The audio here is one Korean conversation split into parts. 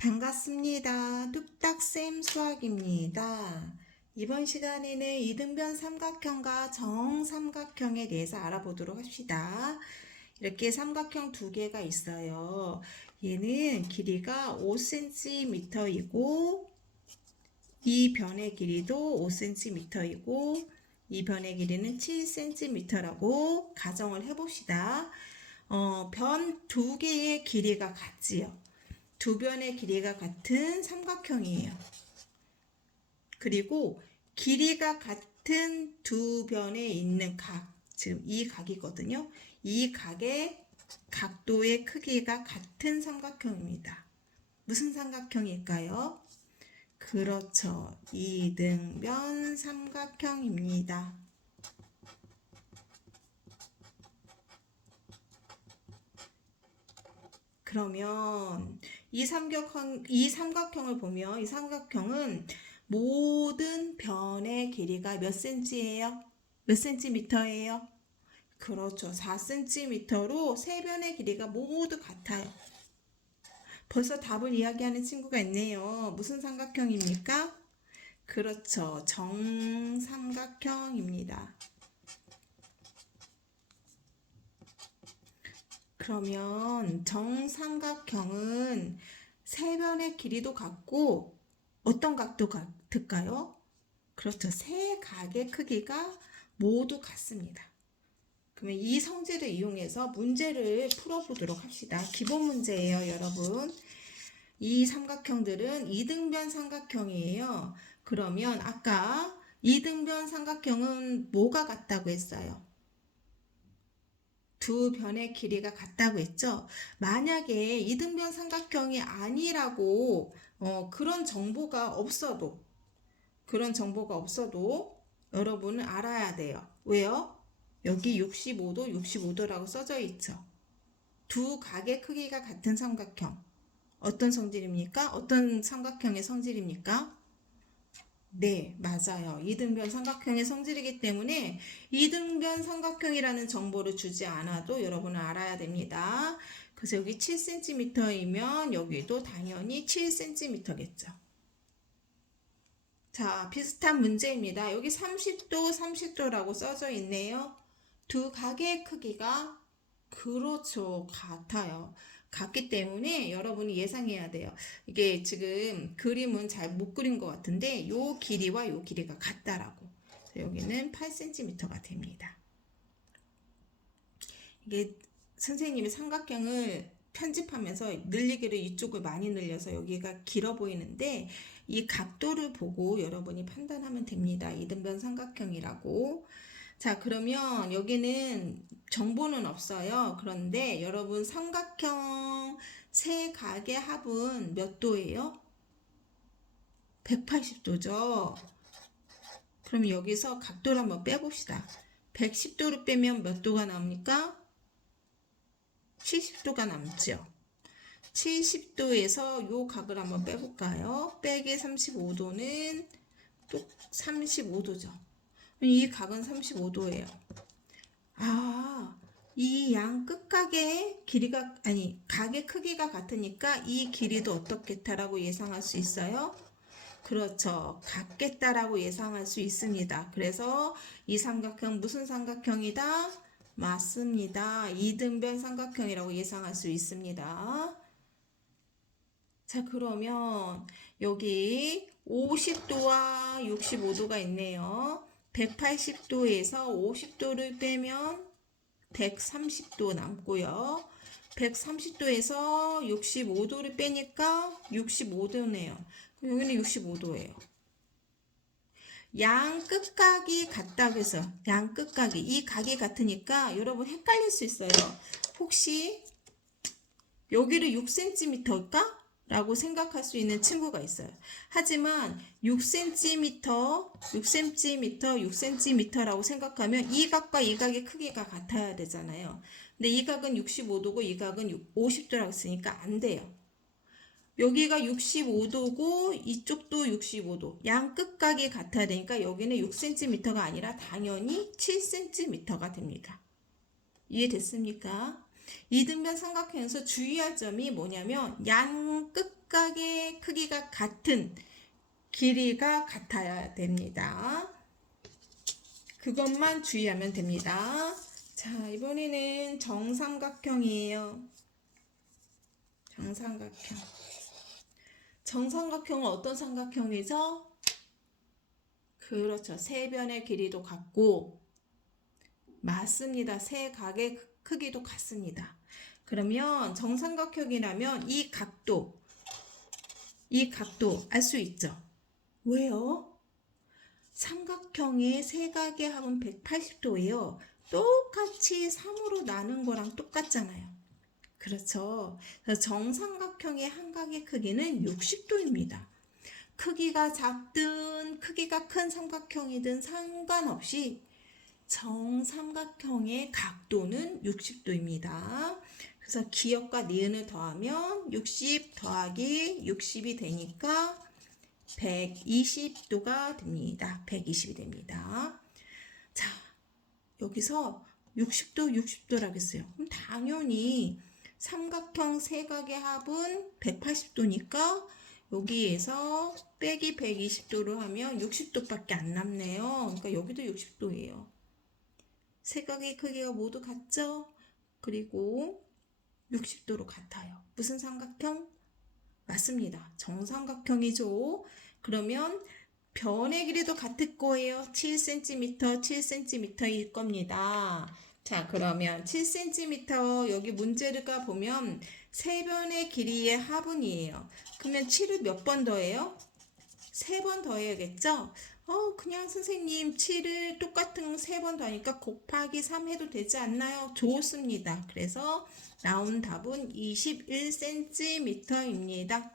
반갑습니다. 뚝딱쌤 수학입니다. 이번 시간에는 이등변 삼각형과 정삼각형에 대해서 알아보도록 합시다. 이렇게 삼각형 두 개가 있어요. 얘는 길이가 5cm이고 이 변의 길이도 5cm이고 이 변의 길이는 7cm라고 가정을 해봅시다. 어, 변 두 개의 길이가 같지요. 두 변의 길이가 같은 삼각형이에요. 그리고 길이가 같은 두 변에 있는 각, 지금 이 각이거든요. 이 각의 각도의 크기가 같은 삼각형입니다. 무슨 삼각형일까요? 그렇죠. 이등변 삼각형입니다. 그러면 이 삼각형, 이 삼각형을 보면 이 삼각형은 모든 변의 길이가 몇 센치예요? 몇 센티미터예요? 그렇죠. 4cm로 세 변의 길이가 모두 같아요. 벌써 답을 이야기하는 친구가 있네요. 무슨 삼각형입니까? 그렇죠. 정삼각형입니다. 그러면 정삼각형은 세 변의 길이도 같고 어떤 각도 같을까요? 그렇죠. 세 각의 크기가 모두 같습니다. 그러면 이 성질을 이용해서 문제를 풀어보도록 합시다. 기본 문제예요, 여러분. 이 삼각형들은 이등변 삼각형이에요. 그러면 아까 이등변 삼각형은 뭐가 같다고 했어요? 두 변의 길이가 같다고 했죠. 만약에 이등변 삼각형이 아니라고 어, 그런 정보가 없어도 그런 정보가 없어도 여러분은 알아야 돼요. 왜요? 여기 65도, 65도라고 써져 있죠. 두 각의 크기가 같은 삼각형. 어떤 성질입니까? 어떤 삼각형의 성질입니까? 네, 맞아요. 이등변 삼각형의 성질이기 때문에 이등변 삼각형이라는 정보를 주지 않아도 여러분은 알아야 됩니다. 그래서 여기 7cm이면 여기도 당연히 7cm겠죠. 자, 비슷한 문제입니다. 여기 30도, 30도라고 써져 있네요. 두 각의 크기가 그렇죠. 같아요. 같기 때문에 여러분이 예상해야 돼요. 이게 지금 그림은 잘 못 그린 것 같은데 요 길이와 요 길이가 같다라고. 여기는 8cm가 됩니다. 이게 선생님이 삼각형을 편집하면서 늘리기를 이쪽을 많이 늘려서 여기가 길어 보이는데 이 각도를 보고 여러분이 판단하면 됩니다. 이등변 삼각형이라고. 자, 그러면 여기는 정보는 없어요. 그런데 여러분 삼각형 세 각의 합은 몇 도예요? 180도죠. 그럼 여기서 각도를 한번 빼봅시다. 110도로 빼면 몇 도가 나옵니까? 70도가 남죠. 70도에서 요 각을 한번 빼볼까요? 빼기 35도는 또 35도죠. 이 각은 35도예요. 아, 이 양 끝각의 길이가, 아니, 각의 크기가 같으니까 이 길이도 어떻겠다라고 예상할 수 있어요? 그렇죠. 같겠다라고 예상할 수 있습니다. 그래서 이 삼각형 무슨 삼각형이다? 맞습니다. 이등변 삼각형이라고 예상할 수 있습니다. 자, 그러면 여기 50도와 65도가 있네요. 180도에서 50도를 빼면 130도 남고요. 130도에서 65도를 빼니까 65도네요. 여기는 65도예요. 양 끝각이 같다고 해서 양 끝각이 이 각이 같으니까 여러분 헷갈릴 수 있어요. 혹시 여기를 6cm일까? 라고 생각할 수 있는 친구가 있어요. 하지만 6cm, 6cm, 6cm라고 생각하면 이 각과 이 각의 크기가 같아야 되잖아요. 근데 이 각은 65도고 이 각은 50도라고 했으니까 안 돼요. 여기가 65도고 이쪽도 65도. 양 끝각이 같아야 되니까 여기는 6cm가 아니라 당연히 7cm가 됩니다. 이해됐습니까? 이등변 삼각형에서 주의할 점이 뭐냐면 양 각각의 크기가 같은 길이가 같아야 됩니다. 그것만 주의하면 됩니다. 자, 이번에는 정삼각형이에요. 정삼각형. 정삼각형은 어떤 삼각형이죠? 그렇죠. 세 변의 길이도 같고, 맞습니다. 세 각의 크기도 같습니다. 그러면 정삼각형이라면 이 각도, 이 각도 알 수 있죠? 왜요? 삼각형의 세 각의 합은 180도예요. 똑같이 3으로 나눈 거랑 똑같잖아요. 그렇죠. 정삼각형의 한 각의 크기는 60도입니다. 크기가 작든 크기가 큰 삼각형이든 상관없이 정삼각형의 각도는 60도입니다. 그래서 기역과 니은을 더하면 60 더하기 60이 되니까 120도가 됩니다. 120이 됩니다. 자, 여기서 60도, 60도라고 했어요. 그럼 당연히 삼각형 세 각의 합은 180도니까 여기에서 빼기 120도로 하면 60도밖에 안 남네요. 그러니까 여기도 60도예요. 세 각의 크기가 모두 같죠? 그리고 60도로 같아요. 무슨 삼각형? 맞습니다. 정삼각형이죠. 그러면 변의 길이도 같을 거예요. 7cm, 7cm일 겁니다. 자, 그러면 7cm 여기 문제를 보면 세 변의 길이의 합은이에요. 그러면 7을 몇 번 더해요? 세 번 더해야겠죠? 어, 그냥 선생님 7을 똑같은 세 번 더하니까 곱하기 3 해도 되지 않나요? 좋습니다. 그래서 나온 답은 21cm입니다.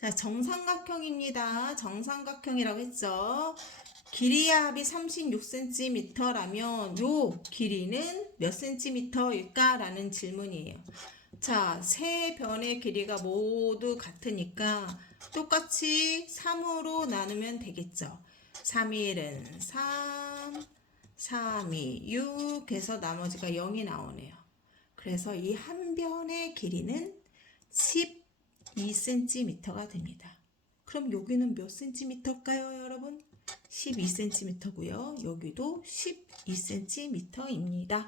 자, 정삼각형입니다. 정삼각형이라고 했죠. 길이의 합이 36cm라면 요 길이는 몇 cm일까? 라는 질문이에요. 자, 세 변의 길이가 모두 같으니까 똑같이 3으로 나누면 되겠죠. 3일은 3, 3이 6 해서 나머지가 0이 나오네요. 그래서 이 한 변의 길이는 12cm가 됩니다. 그럼 여기는 몇 cm일까요, 여러분? 12cm고요. 여기도 12cm입니다.